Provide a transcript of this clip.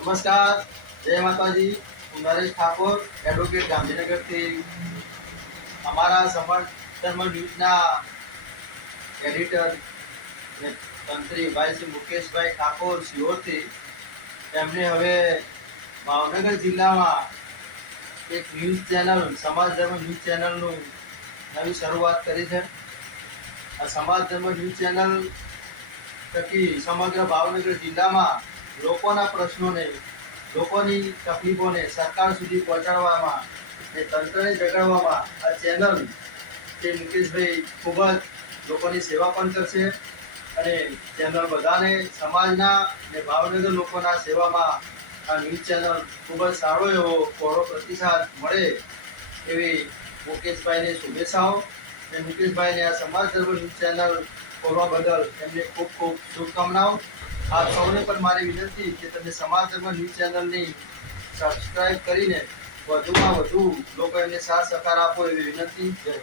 નમસ્કાર, જય માતાજી. હું નરેશ ઠાકોર એડવોકેટ ગાંધીનગરથી. અમારા સમર્થન ન્યૂઝના એડિટર તંત્રી ભાઈ શ્રી મુકેશભાઈ ઠાકોર સિહોરથી. એમને હવે ભાવનગર જિલ્લામાં એક ન્યૂઝ ચેનલ, સમાજ ધર્મ ન્યૂઝ ચેનલનું નવી શરૂઆત કરી છે. આ સમાજ ધર્મ ન્યૂઝ ચેનલ થકી સમગ્ર ભાવનગર જિલ્લામાં લોકોના પ્રશ્નોને, લોકોની તકલીફોને સરકાર સુધી પહોંચાડવામાં ને તંત્રને જગાડવામાં આ ચેનલ તે મુકેશભાઈ ખૂબ જ લોકોની સેવા પણ કરશે અને ચેનલ બધાને સમાજના ને ભાવનગર લોકોના સેવામાં આ ન્યૂઝ ચેનલ ખૂબ જ સારો એવો પહોળો પ્રતિસાદ મળે એવી મુકેશભાઈને શુભેચ્છાઓ અને મુકેશભાઈને આ સમાજ ધર્મ ન્યૂઝ ચેનલ ખોલવા બદલ એમને ખૂબ ખૂબ શુભકામનાઓ. આપ સૌને પણ મારી વિનંતી કે તમે સમાજ ધર્મ ન્યૂઝ ચેનલની સબસ્ક્રાઇબ કરીને વધુમાં વધુ લોકો એમને સાથ સહકાર આપો એવી વિનંતી જય.